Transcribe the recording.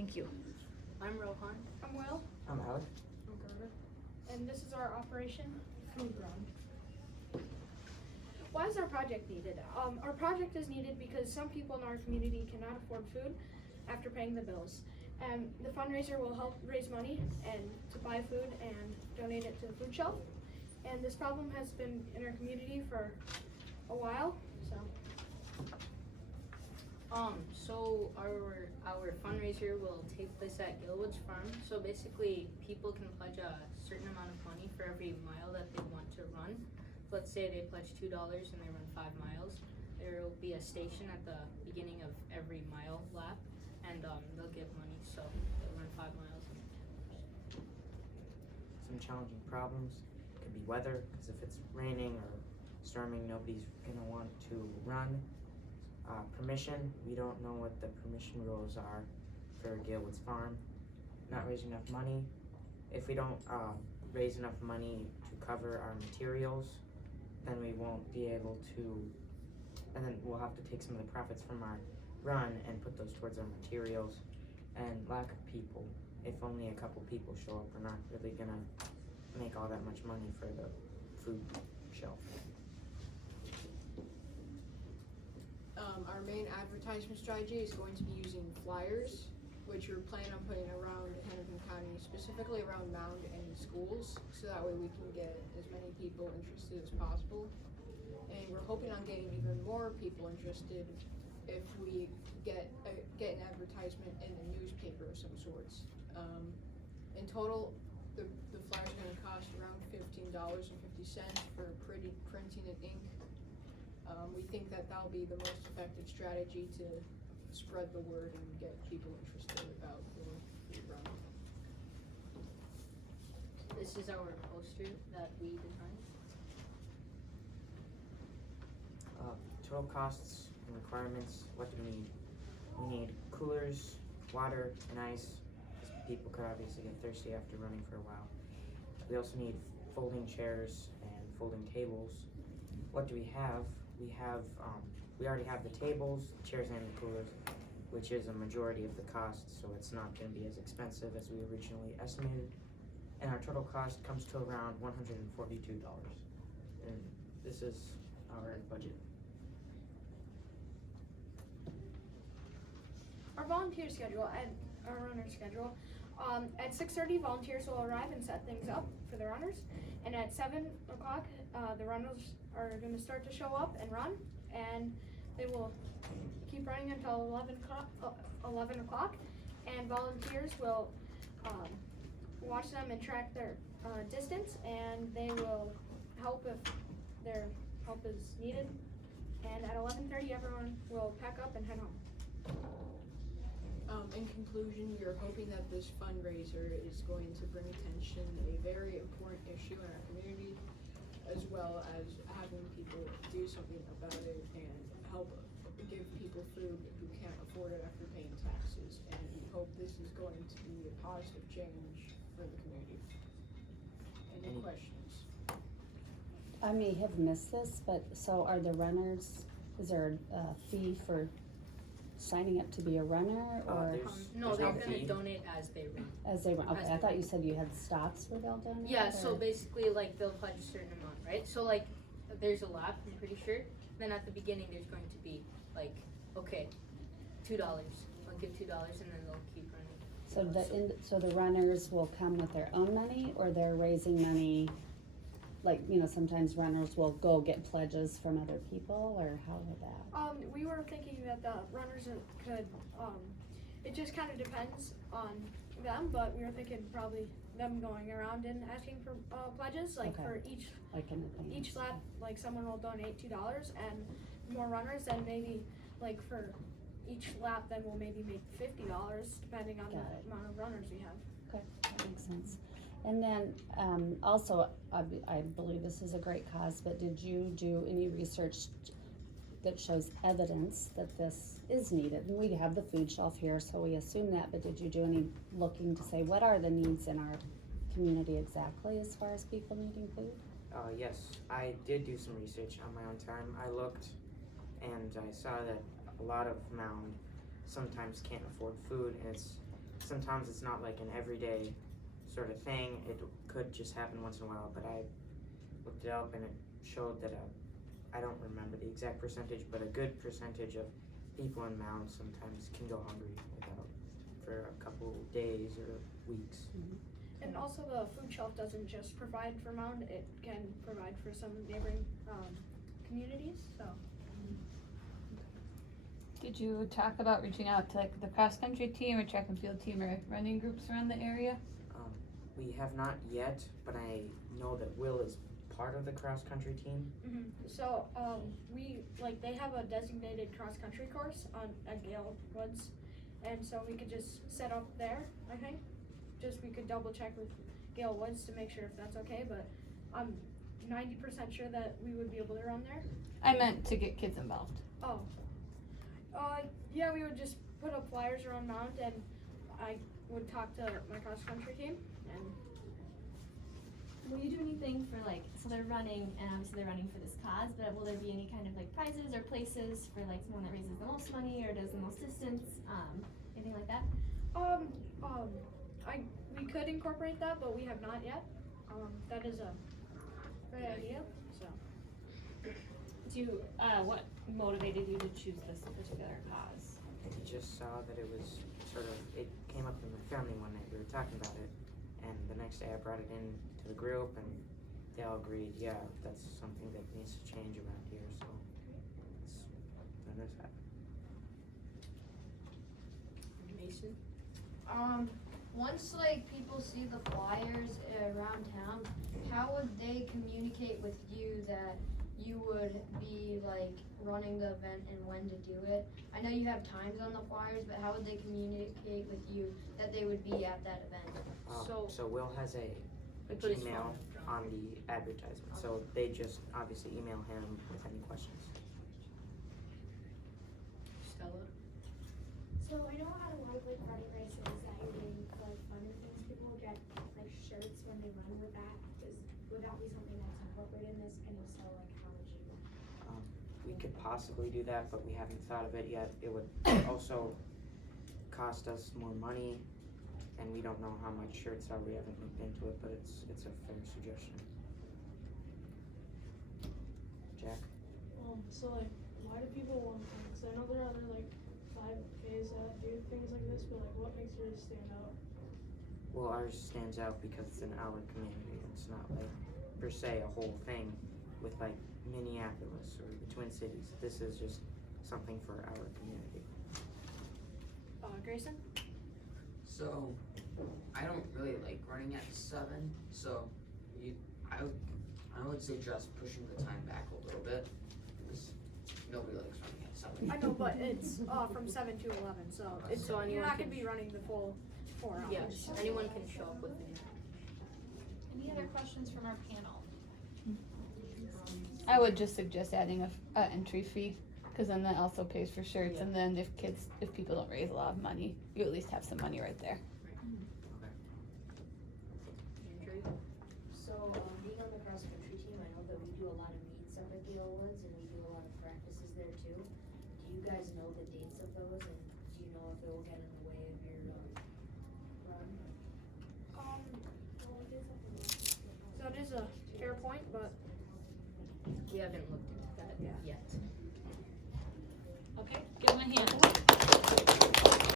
Thank you. I'm Rohan. I'm Will. I'm Alec. I'm Carter. And this is our Operation Food Run. Why is our project needed? Our project is needed because some people in our community cannot afford food after paying the bills. And the fundraiser will help raise money and to buy food and donate it to the food shelf. And this problem has been in our community for a while, so. So our fundraiser will take place at Gilwood's Farm. So basically, people can pledge a certain amount of money for every mile that they want to run. Let's say they pledge $2 and they run 5 miles. There will be a station at the beginning of every mile lap, and they'll get money. So they'll run 5 miles. Some challenging problems could be weather, because if it's raining or storming, nobody's gonna want to run. Permission, we don't know what the permission rules are for Gilwood's Farm. Not raising enough money. If we don't raise enough money to cover our materials, then we won't be able to, and then we'll have to take some of the profits from our run and put those towards our materials. And lack of people. If only a couple people show up, we're not really gonna make all that much money for the food shelf. Our main advertisement strategy is going to be using flyers, which we're planning on putting around Hennepin County, specifically around Mound and schools, so that way we can get as many people interested as possible. And we're hoping on getting even more people interested if we get an advertisement in a newspaper of some sorts. In total, the flyers are going to cost around $15.50 for printing and ink. We think that that'll be the most effective strategy to spread the word and get people interested about the food run. This is our poster that we designed. Total costs and requirements. What do we need? We need coolers, water, and ice, because people could obviously get thirsty after running for a while. We also need folding chairs and folding tables. What do we have? We already have the tables, the chairs, and the coolers, which is a majority of the cost, so it's not going to be as expensive as we originally estimated. And our total cost comes to around $142. And this is our budget. Our volunteer schedule and our runner schedule. At 6:30, volunteers will arrive and set things up for the runners. And at 7 o'clock, the runners are going to start to show up and run. And they will keep running until 11 o'clock. And volunteers will watch them and track their distance. And they will help if their help is needed. And at 11:30, everyone will pack up and head home. In conclusion, we are hoping that this fundraiser is going to bring attention to a very important issue in our community, as well as having people do something about it and help give people food who can't afford it after paying taxes. And we hope this is going to be a positive change for the community. Any questions? I may have missed this, but so are the runners, is there a fee for signing up to be a runner, or No, there's they're no gonna fee. donate as they run. as they run? Okay, as I they thought run. you said you had stops where they'll donate. Yeah, so or- basically, like, they'll pledge a certain amount, right? So, like, there's a lap, I'm pretty sure. Then at the beginning, there's going to be, like, okay, $2. I'll give $2, and then they'll keep running. So the runners will come with their own money, or they're raising money, like, sometimes runners will go get pledges from other people, or how would that? We were thinking that the runners could, it just kind of depends on them, but we were thinking probably them going around and asking for pledges, like Okay. for each Like in advance? each lap, like someone will donate $2, and more runners, then maybe like for each lap, then we'll maybe make $50, depending on Got the it. amount of runners we have. Okay, that makes sense. And then, also, I believe this is a great cause, but did you do any research that shows evidence that this is needed? And we have the food shelf here, so we assume that, but did you do any looking to say, what are the needs in our community exactly as far as people needing food? Yes, I did do some research on my own time. I looked and I saw that a lot of Mound sometimes can't afford food, and it's sometimes it's not like an everyday sort of thing. It could just happen once in a while, but I looked it up and it showed that I don't remember the exact percentage, but a good percentage of people in mounds sometimes can go hungry without for a couple days or weeks. And also the food shelf doesn't just provide for Mound, it can provide for some neighboring communities, so. Did you talk about reaching out to like the cross country team or track and field team or running groups around the area? We have not yet, but I know that Will is part of the cross country team. So, they have a designated cross-country course at Gale Woods, and so we could just set up there, I think. We could double check with Gale Woods to make sure if that's okay, but I'm 90% sure that we would be able to run there. I meant to get kids involved. Yeah, we would just put up flyers around Mount, and I would talk to my cross-country team, and Will you do anything for like, so they're running, and obviously they're running for this cause, but will there be any kind of like prizes or places for like someone that raises the most money or does the most distance, anything like that? we could incorporate that, but we have not yet. That is a great idea, so. What motivated you to choose this particular cause? I just saw that it was it came up in my family one night, we were talking about it, and the next day I brought it in to the group and they all agreed, yeah, that's something that needs to change around here, so that's that. Mason? Once like people see the flyers around town, how would they communicate with you that you would be like running the event and when to do it? I know you have times on the flyers, but how would they communicate with you that they would be at that event? So Will has a put his Gmail phone on the advertisement, so they just obviously email him with any questions. Stella? So I know at a lot of like running races that you're doing like fun and things, people get like shirts when they run with that. Would that be something that's incorporated in this? And if so, like how would you? We could possibly do that, but we haven't thought of it yet. It would also cost us more money, and we don't know how much shirts are. We haven't looked into it, but it's a fair suggestion. Jack? So like, why do people want to? Cause I know there are other like 5Ks that do things like this, but like, what makes yours stand out? Well, ours stands out because it's in our community. It's not like per se a whole thing with like Minneapolis or the Twin Cities. This is just something for our community. Grayson? So, I don't really like running at 7, so I would suggest pushing the time back a little bit, because nobody likes running at 7. I know, but it's from 7 to 11, so it's So you're anyone not gonna can- be running the full 4 hours. Yes, anyone can show up with it. Any other questions from our panel? I would just suggest adding a entry fee, cause then that also pays for shirts, Yeah. and then if people don't raise a lot of money, you at least have some money right there. Andrew? So, being on the cross country team, I know that we do a lot of meets up at Gale Woods and we do a lot of practices there too. Do you guys know the dates of those and do you know if it will get in the way of your run? That is a fair point, but We haven't looked